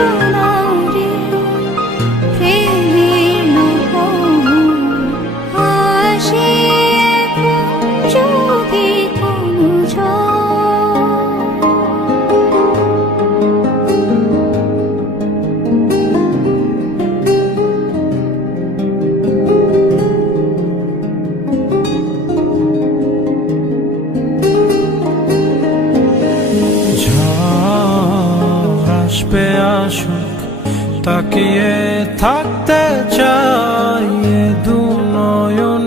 সোনারে প্রেমের মোহন আসে যদি কোনো আসবে আসুক তাকিয়ে থাকতে চাই দু নয়ন